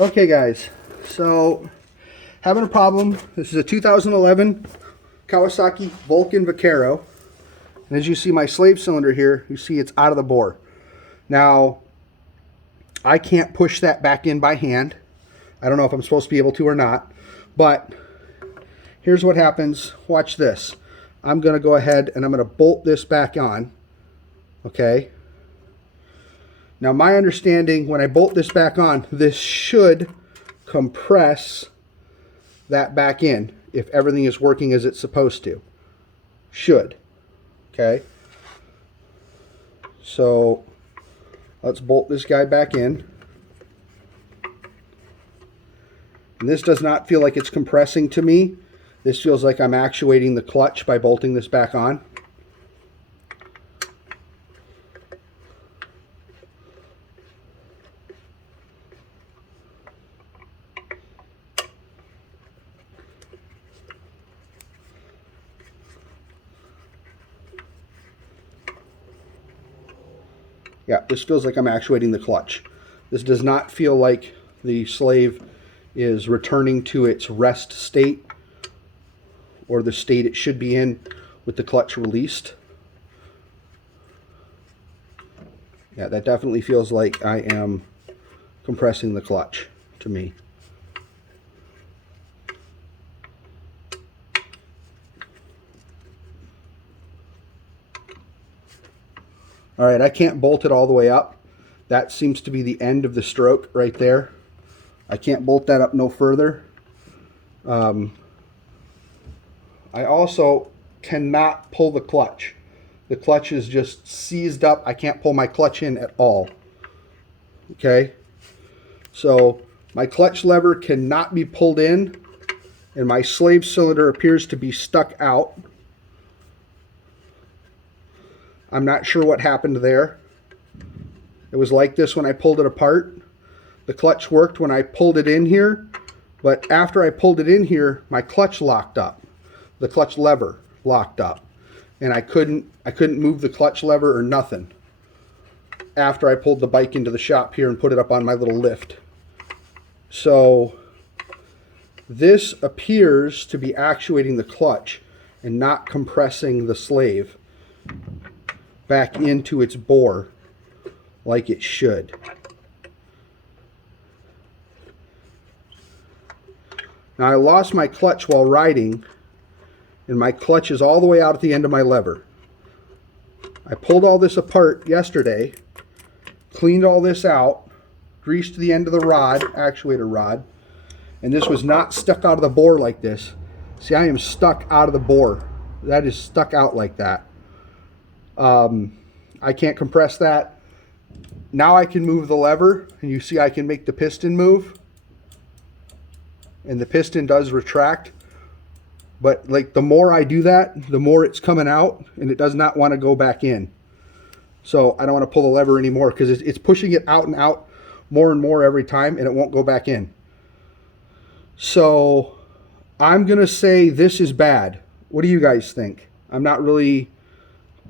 Okay guys, so having a problem. This is a 2011 Kawasaki Vulcan Vaquero. And as you see my slave cylinder here, you see it's out of the bore. Now, I can't push that back in by hand. I don't know if I'm supposed to be able to or not. But here's what happens. Watch this. I'm going to go ahead and I'm going to bolt this back on. Okay. Now my understanding, when I bolt this back on, this should compress that back in if everything is working as it's supposed to. Should. Okay. So let's bolt this guy back in. And this does not feel like it's compressing to me. This feels like I'm actuating the clutch by bolting this back on. Yeah, this feels like I'm actuating the clutch. This does not feel like the slave is returning to its rest state or the state it should be in with the clutch released. Yeah, that definitely feels like I am compressing the clutch to me. All right, I can't bolt it all the way up. That seems to be the end of the stroke right there. I can't bolt that up no further. I also cannot pull the clutch. The clutch is just seized up. I can't pull my clutch in at all. Okay? So my clutch lever cannot be pulled in, and my slave cylinder appears to be stuck out. I'm not sure what happened there. It was like this when I pulled it apart. The clutch worked when I pulled it in here, but after I pulled it in here, my clutch locked up. The clutch lever locked up, and I couldn't move the clutch lever or nothing after I pulled the bike into the shop here and put it up on my little lift. So this appears to be actuating the clutch and not compressing the slave back into its bore like it should. Now I lost my clutch while riding, and my clutch is all the way out at the end of my lever. I pulled all this apart yesterday, cleaned all this out, greased the end of the rod, actuator rod, and this was not stuck out of the bore like this. See, I am stuck out of the bore. That is stuck out like that. I can't compress that. Now I can move the lever, and you see I can make the piston move. And the piston does retract. But like the more I do that, the more it's coming out, and it does not want to go back in. So I don't want to pull the lever anymore because it's pushing it out and out more and more every time, and it won't go back in. So I'm going to say this is bad. What do you guys think? I'm not really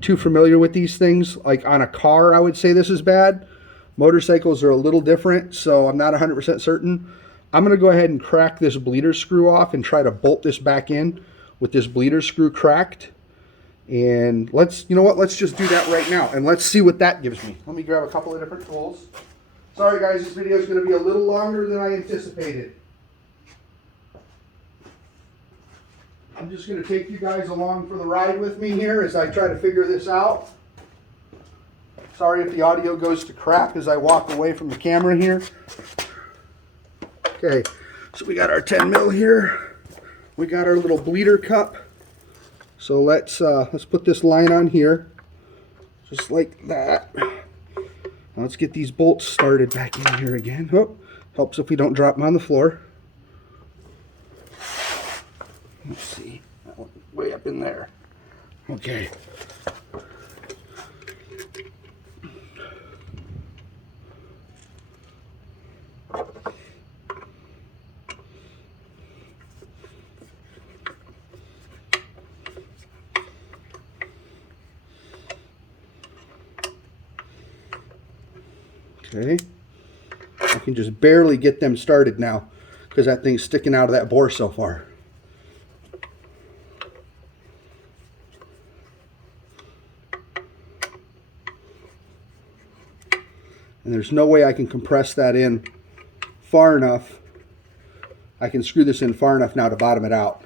too familiar with these things. Like on a car, I would say this is bad. Motorcycles are a little different, so I'm not 100% certain. I'm going to go ahead and crack this bleeder screw off and try to bolt this back in with this bleeder screw cracked. And you know what, let's just do that right now, and let's see what that gives me. Let me grab a couple of different tools. Sorry guys, this video is going to be a little longer than I anticipated. I'm just going to take you guys along for the ride with me here as I try to figure this out. Sorry if the audio goes to crap as I walk away from the camera here. Okay, so we got our 10 mil here. We got our little bleeder cup. So let's put this line on here, just like that. Now let's get these bolts started back in here again. Oh, helps if we don't drop them on the floor. Let's see, that one way up in there. Okay. Okay. can just barely get them started now because that thing's sticking out of that bore so far. And there's no way I can compress that in far enough. I can screw this in far enough now to bottom it out.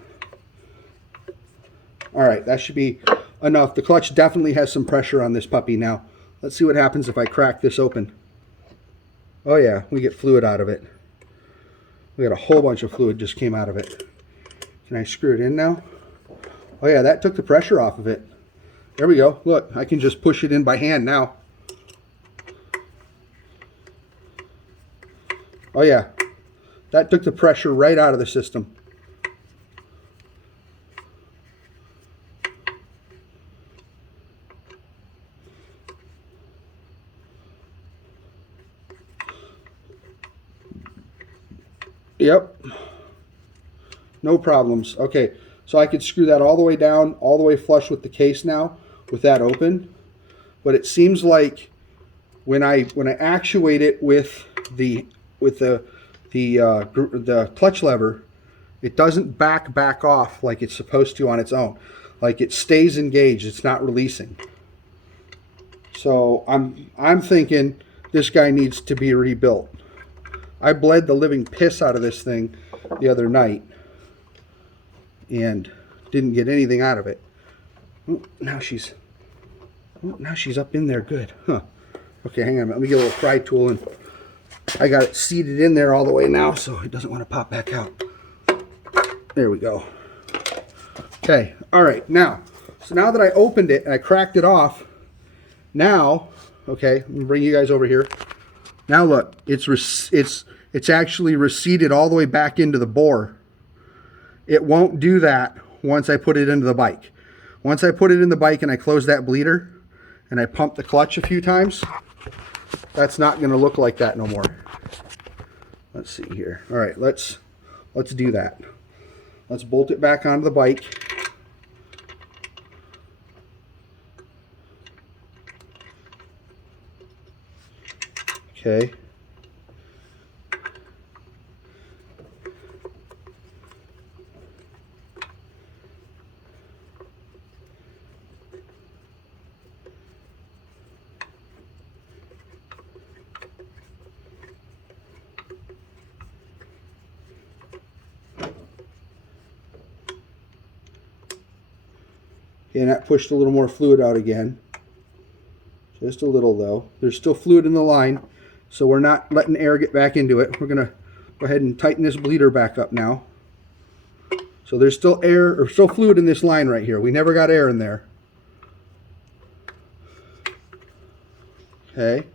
All right, that should be enough. The clutch definitely has some pressure on this puppy now. Let's see what happens if I crack this open. Oh yeah, we get fluid out of it. We got a whole bunch of fluid just came out of it. Can I screw it in now? Oh yeah, that took the pressure off of it. There we go. Look, I can just push it in by hand now. Oh yeah, that took the pressure right out of the system. Yep, no problems. Okay, so I could screw that all the way down, all the way flush with the case now, with that open. But it seems like when I actuate it with the clutch lever, it doesn't back off like it's supposed to on its own. Like it stays engaged. It's not releasing. So I'm thinking this guy needs to be rebuilt. I bled the living piss out of this thing the other night and didn't get anything out of it. Oh, now she's up in there good. Huh. Okay, hang on a minute. Let me get a little pry tool, and I got it seated in there all the way now so it doesn't want to pop back out. There we go. Okay, all right, now, so now that I opened it and I cracked it off, now, okay, let me bring you guys over here. Now look, it's actually receded all the way back into the bore. It won't do that once I put it into the bike. Once I put it in the bike and I close that bleeder and I pump the clutch a few times, that's not going to look like that no more. Let's see here. All right, let's do that. Let's bolt it back onto the bike. Okay. And that pushed a little more fluid out again. Just a little though. There's still fluid in the line, so we're not letting air get back into it. We're gonna go ahead and tighten this bleeder back up now. So there's still air, or still fluid in this line right here. We never got air in there. Okay.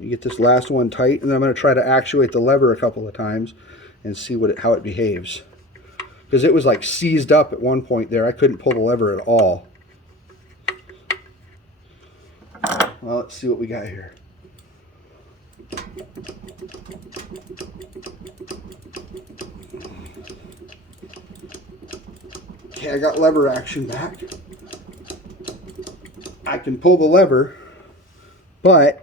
You get this last one tight, and then I'm gonna try to actuate the lever a couple of times and see how it behaves. Because it was like seized up at one point there. I couldn't pull the lever at all. Well, let's see what we got here. Okay, I got lever action back. I can pull the lever, but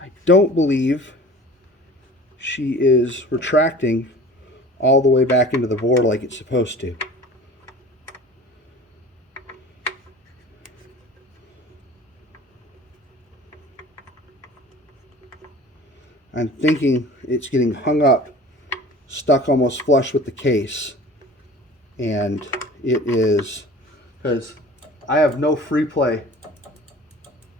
I don't believe she is retracting all the way back into the bore like it's supposed to. I'm thinking it's getting hung up, stuck almost flush with the case, and it is, because I have no free play.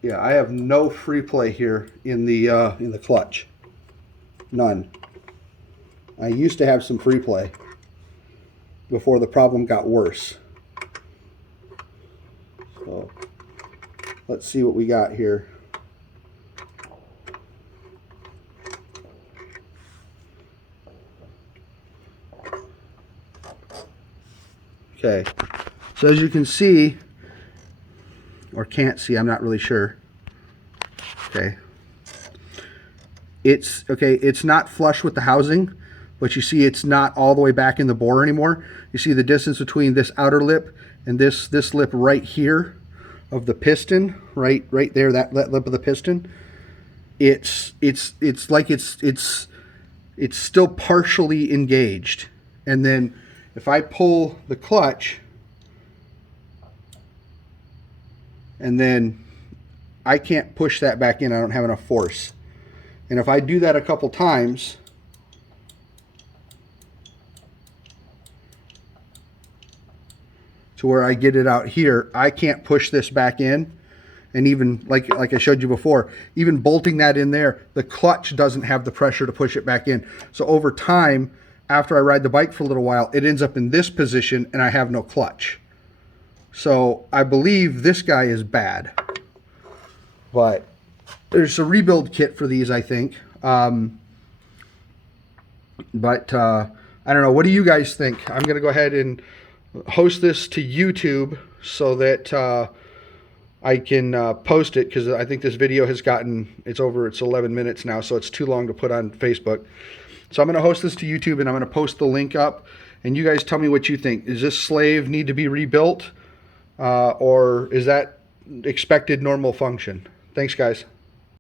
Yeah, I have no free play here in the clutch. None. I used to have some free play before the problem got worse. So let's see what we got here. Okay, so as you can see, or can't see, I'm not really sure. Okay, it's not flush with the housing, but you see it's not all the way back in the bore anymore. You see the distance between this outer lip and this lip right here of the piston, right there, that lip of the piston. it's like it's still partially engaged. And then if I pull the clutch, and then I can't push that back in, I don't have enough force. And if I do that a couple times, to where I get it out here, I can't push this back in. And even like I showed you before, even bolting that in there, the clutch doesn't have the pressure to push it back in. So over time, after I ride the bike for a little while, it ends up in this position and I have no clutch. So I believe this guy is bad. But there's a rebuild kit for these, I think. I don't know. What do you guys think? I'm going to go ahead and host this to YouTube so that I can post it, because I think this video has gotten, it's 11 minutes now, so it's too long to put on Facebook. So I'm going to host this to YouTube, and I'm going to post the link up, and you guys tell me what you think. Does this slave need to be rebuilt, or is that expected normal function? Thanks, guys.